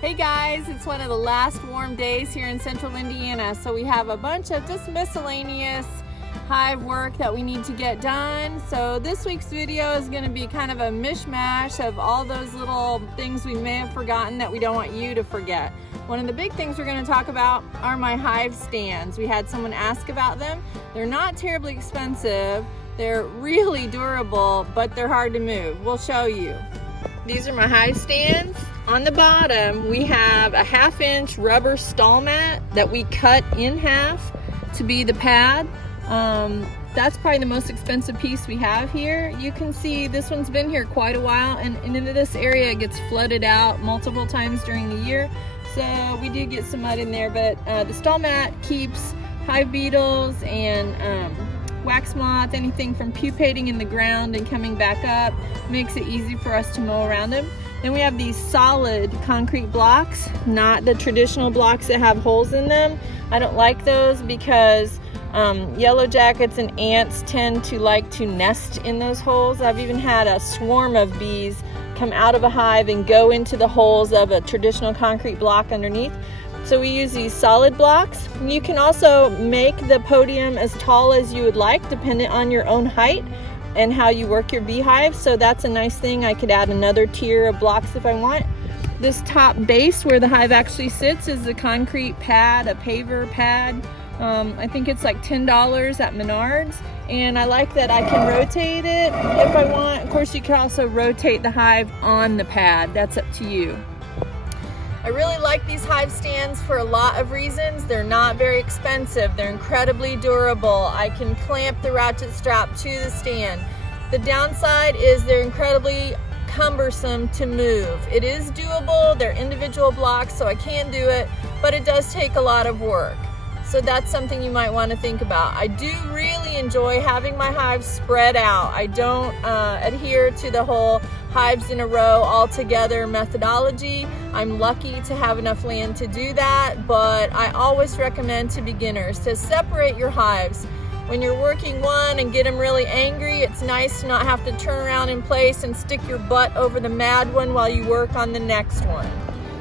Hey guys, it's one of the last warm days here in central Indiana, so we have a bunch of just miscellaneous hive work that we need to get done. So this week's video is going to be kind of a mishmash of all those little things we may have forgotten that we don't want you to forget. One of the big things we're going to talk about are my hive stands. We had someone ask about them. They're not terribly expensive. They're really durable, but they're hard to move. We'll show you. These are my hive stands. On the bottom, we have a 1/2-inch rubber stall mat that we cut in half to be the pad. That's probably the most expensive piece we have here. You can see this one's been here quite a while, and into this area it gets flooded out multiple times during the year. So we do get some mud in there, but the stall mat keeps hive beetles and wax moth, anything from pupating in the ground and coming back up. Makes it easy for us to mow around them. Then we have these solid concrete blocks, not the traditional blocks that have holes in them. I don't like those because yellow jackets and ants tend to like to nest in those holes. I've even had a swarm of bees come out of a hive and go into the holes of a traditional concrete block underneath. So we use these solid blocks. You can also make the podium as tall as you would like, dependent on your own height and how you work your beehive. So that's a nice thing. I could add another tier of blocks if I want. This top base where the hive actually sits is a concrete pad, a paver pad. I think it's like $10 at Menards, and I like that I can rotate it if I want. Of course, you can also rotate the hive on the pad. That's up to you. I really like these hive stands for a lot of reasons. They're not very expensive. They're incredibly durable. I can clamp the ratchet strap to the stand. The downside is they're incredibly cumbersome to move. It is doable. They're individual blocks, so I can do it, but it does take a lot of work. So that's something you might want to think about. I do really enjoy having my hives spread out. I don't adhere to the whole hives in a row all together methodology. I'm lucky to have enough land to do that, but I always recommend to beginners to separate your hives. When you're working one and get them really angry, it's nice to not have to turn around in place and stick your butt over the mad one while you work on the next one.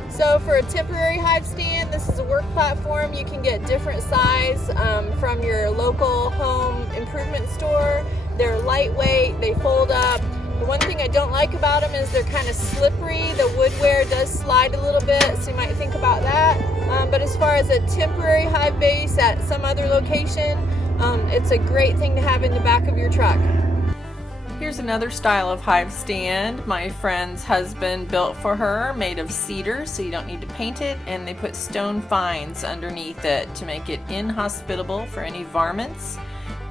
So for a temporary hive stand, this is a work platform. You can get different size from your local home improvement store. They're lightweight, they fold up. The one thing I don't like about them is they're kind of slippery. The woodware does slide a little bit, so you might think about that. But as far as a temporary hive base at some other location, it's a great thing to have in the back of your truck. Here's another style of hive stand my friend's husband built for her, made of cedar, so you don't need to paint it, and they put stone fines underneath it to make it inhospitable for any varmints.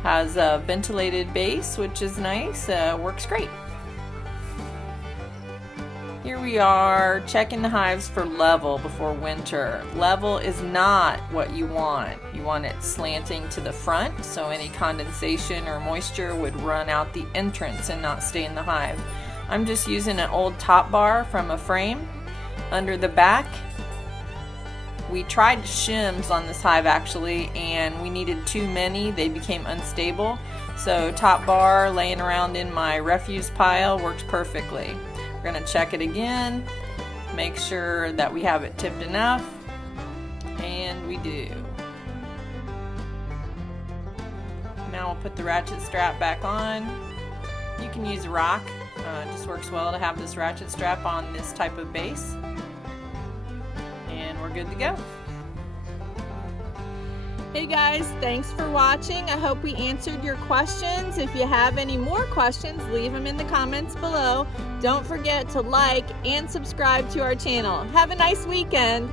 Has a ventilated base, which is nice, works great. Here we are checking the hives for level before winter. Level is not what you want. You want it slanting to the front, so any condensation or moisture would run out the entrance and not stay in the hive. I'm just using an old top bar from a frame. Under the back, we tried shims on this hive actually, and we needed too many. They became unstable. So top bar laying around in my refuse pile works perfectly. We're going to check it again, make sure that we have it tipped enough, and we do. Now we'll put the ratchet strap back on. You can use a rock, it just works well to have this ratchet strap on this type of base, and we're good to go. Hey guys, thanks for watching. I hope we answered your questions. If you have any more questions, leave them in the comments below. Don't forget to like and subscribe to our channel. Have a nice weekend.